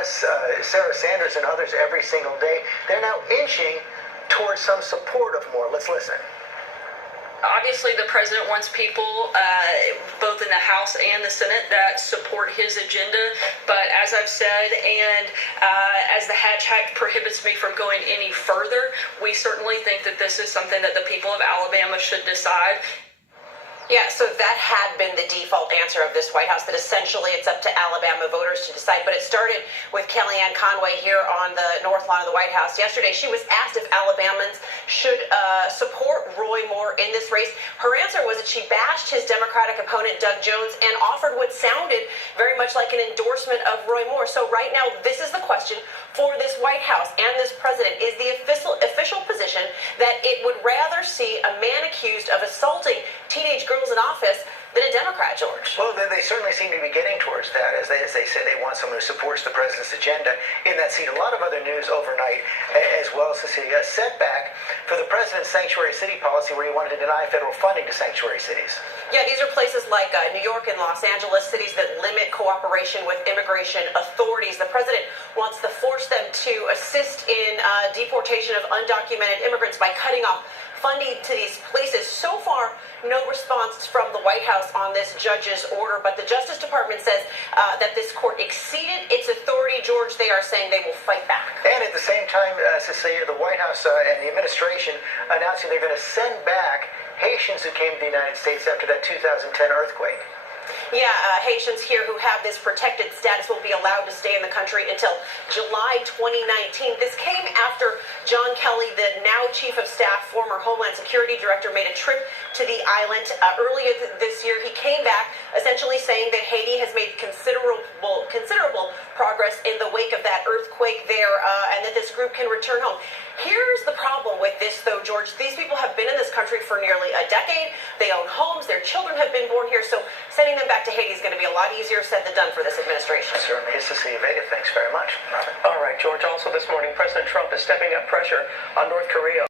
Sarah Sanders and others every single day. They're now inching towards some support of more. Let's listen. Obviously, the president wants people, both in the House and the Senate, that support his agenda. But as I've said, and as the Hatch Act prohibits me from going any further, we certainly think that this is something that the people of Alabama should decide. Yeah, so that had been the default answer of this White House, that essentially it's up to Alabama voters to decide. But it started with Kellyanne Conway here on the North Lawn of the White House yesterday. She was asked if Alabamans should support Roy Moore in this race. Her answer was that she bashed his Democratic opponent, Doug Jones, and offered what sounded very much like an endorsement of Roy Moore. So right now, this is the question for this White House and this president. Is the official position that it would rather see a man accused of assaulting teenage girls in office than a Democrat, George? Well, then they certainly seem to be getting towards that, as they say they want someone who supports the president's agenda in that seat. A lot of other news overnight as well, Cecilia. A setback for the president's sanctuary city policy, where he wanted to deny federal funding to sanctuary cities. Yeah, these are places like New York and Los Angeles, cities that limit cooperation with immigration authorities. The president wants to force them to assist in deportation of undocumented immigrants by cutting off funding to these places. So far, no response from the White House on this judge's order, but the Justice Department says that this court exceeded its authority. George, they are saying they will fight back. And at the same time, Cecilia, the White House and the administration announcing they're going to send back Haitians who came to the United States after that 2010 earthquake. Yeah, Haitians here who have this protected status will be allowed to stay in the country until July 2019. This came after John Kelly, the now Chief of Staff, former Homeland Security Director, made a trip to the island earlier this year. He came back essentially saying that Haiti has made considerable progress in the wake of that earthquake there, and that this group can return home. Here's the problem with this, though, George. These people have been in this country for nearly a decade. They own homes. Their children have been born here. So sending them back to Haiti is going to be a lot easier said than done for this administration. Certainly is, Cecilia Vega. Thanks very much. All right, George. Also this morning, President Trump is stepping up pressure on North Korea.